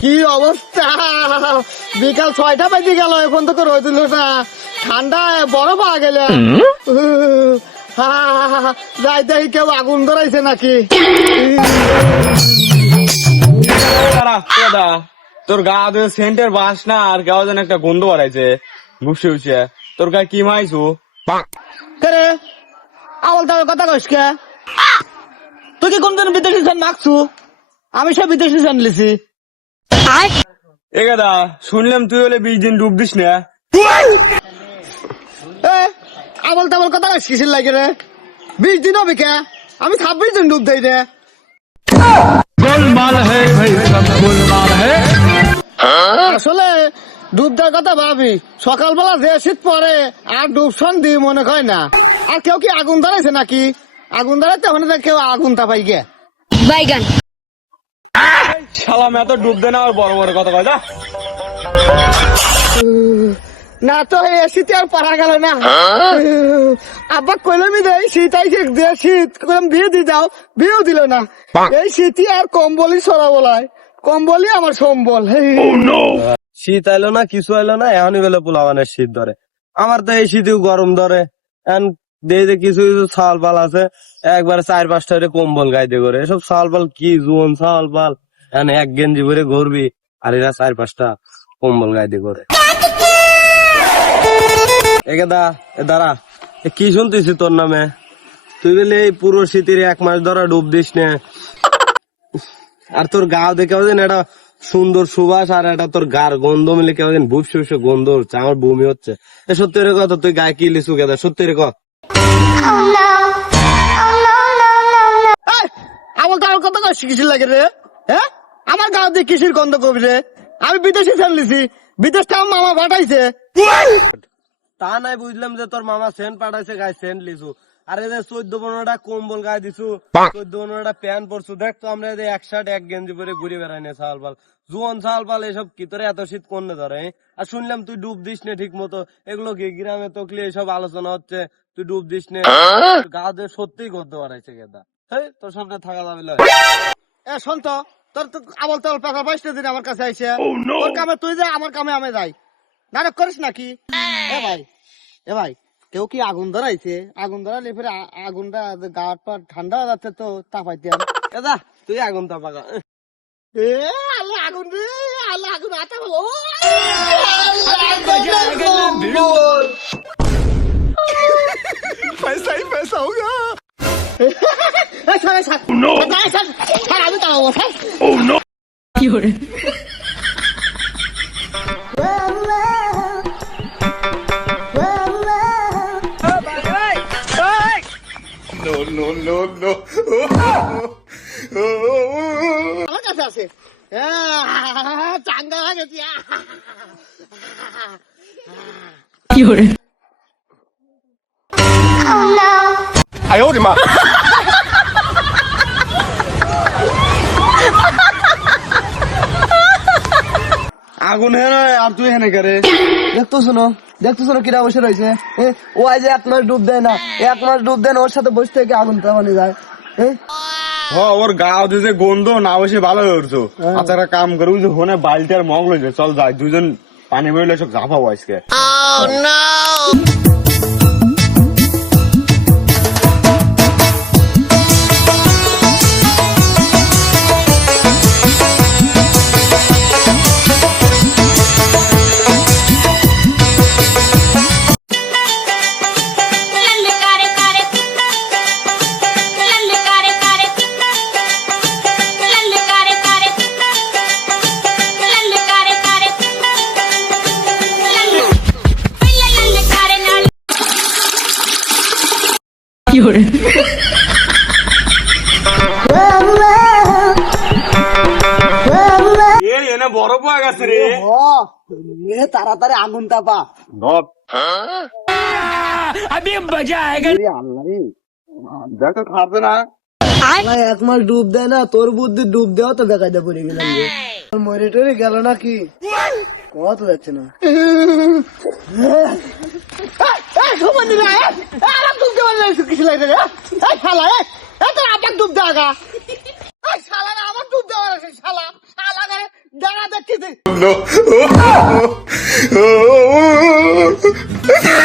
কি অবস্থা, বিকাল 6টা বাজে গেল, এখন তো রোদ দিল না, ঠান্ডায় বরফ আ গেলে যাই দেখি কেউ আগুন ধরাইছে নাকি। তোর গা সেন্টের বাস না আর গাও যেন একটা গন্ধ বাড়াইছে বসে বসে। তোর গায়ে কি মাইছু? রে আওয়াল তাওয়াল কথা কইস কে? তুই কি কোনদিন বিদেশি সেন্ট মাখছু? আমি সব বিদেশি সেন্ট লিছি। এ গাদা শুনলাম তুই হলে 20 দিন ডুব দিস না। আওয়াল তাওয়াল কথা কইস কিসের লাগে রে? 20 দিন হবে কে? আমি 26 দিন ডুব দেই রে। গোলমাল হে ভাই, সব গোলমাল হে। আসলে ডুব দেওয়ার কথা ভাবি, সকালবেলা যে শীত পরে আর ডুব সন্ধি মনে হয় না। আর কেউ কি আগুন ধরাইছে নাকি? আগুন ধরাইতে ওখানে কেউ আগুন তাপাই গে বাইগান। শালা মে তো ডুব দে না আর বড় বড় কথা কয় যা। না তো এই শীতে আর পারা গেল না। আব্বা কইলামই দেয় শীত আইছে, যে শীত কইলাম বিয়ে দিয়ে দাও, বিয়েও দিল না। এই শীতই আর কম্বলই সরা বলায়, কম্বলই আমার সম্বল। শীত আইলো না, কিছু আইলো না, এখনই বেলা পোলাবানের শীত ধরে। আমার তো এই শীতেও গরম ধরে। এখন দেখে কিছু কিছু ছাল পাল আছে, একবারে 4-5টা কম্বল গাইতে করে। এসব ছাল পাল কি জোন ছাল পাল, এখন এক গেঞ্জি ভরে ঘুরবি আর এরা 4-5টা কম্বল গাইতে করে। একেদা দাঁড়া, কি শুনতেছি তোর নামে? তুই বলে এই পুরো শীতের 1 মাস ধরা ডুব দিস না, আর তোর গা দেখে এটা সুন্দর সুবাস আর এটা তোর গার গন্ধ মিলে কেমন ভুপসে ভুপসে গন্ধ হচ্ছে, আমার বমি হচ্ছে। সত্যি রে কথা, তুই গায়ে কি লিচু গেদা? সত্যি রে কথা। আমার তো কথা কিসের লাগে রে? হ্যাঁ, আমার গাঁ দিয়ে কিসের গন্ধ কবি রে? আমি বিদেশি সেন্ট লিছি, বিদেশটা আমার মামা পাঠাইছে। তা নাই বুঝলাম যে তোর মামা সেন্ট পাঠাইছে, গায়ে সেন্ট লিচু। আরে 14-15টা কম্বল গায়ে দিছু, 14-15টা প্যান্ট পরছু। দেখ তো আমরা 1 শার্ট 1 গেঞ্জি পরে ঘুরে বেড়াই না ছাল পাল, জোয়ান ছাল পাল, এসব কি তোর এত শীত কোনে ধরে? আর শুনলাম তুই ডুব দিস না ঠিক মতো, এগুলো কি গ্রামে তকলি এসব আলোচনা হচ্ছে, তুই ডুব দিস না। গা দিয়ে সত্যিই করতে পারাইছে গেদা। হেই, তোর সামনে থাকা যাবে না। শোন তো, তোর তো আবল তাবল পেঁচা 22টা দিন আমার কাছে আইছে। তোর কামে তুই যা, আমার কামে আমি যাই। নাটক করিস নাকি? এ ভাই কেউ কি আগুন ধরাইছে? আগুন ধরালে ফের আগুনটা গাট পা ঠান্ডা হয়ে যাচ্ছে তো তাপাইতে। গেদা তুই আগুন তাপাকা। আল্লাহ আগুন রে, আল্লাহ আগুন আতা বলো। पैसा ही पैसा होगा। আমি তাও কি করে? No, no, no, no. আমার কাছে আছে, চাঙ্গা হয়ে গেছি। কি করে?哎呦我的妈！ আগুন হে আর তুই হেনে করে দেখতো শোনো কিরা বসে রয়েছে। ও আজ 1 মাস ডুব দেয় না, 1 মাস ডুব দেয় না, ওর সাথে বসে থেকে আগুন তামানি যায়। ওর গাও যে গন্ধ না বসে ভালো হয়েছো। আচ্ছা একটা কাম করে, ওই যে হোনে বালতি আর মগ লইছে, চল যাই দুজন পানি বেরোলে সব ঝাপাবো আজকে। কি করে? এনে বড় পাওয়া গেছে রে। তাড়াতাড়ি আগুন তাপা। अभी मजा आएगा। দেখো খাবে না। 1 মাস ডুব দেয় না, তোর বুদ্ধি ডুব দেওয়া তো বেকায়দা পড়ে গেলাম। মরে টরে গেল নাকি? কথা যাচ্ছে না। ঘুমান দিলে আমার ডুব দেওয়ার কিছু লাগে রে এই শালা তোর আবার ডুব দেওয়া গা এই শালা আমার ডুব দেওয়ার আছে শালা শালা দেখা দেখছি No.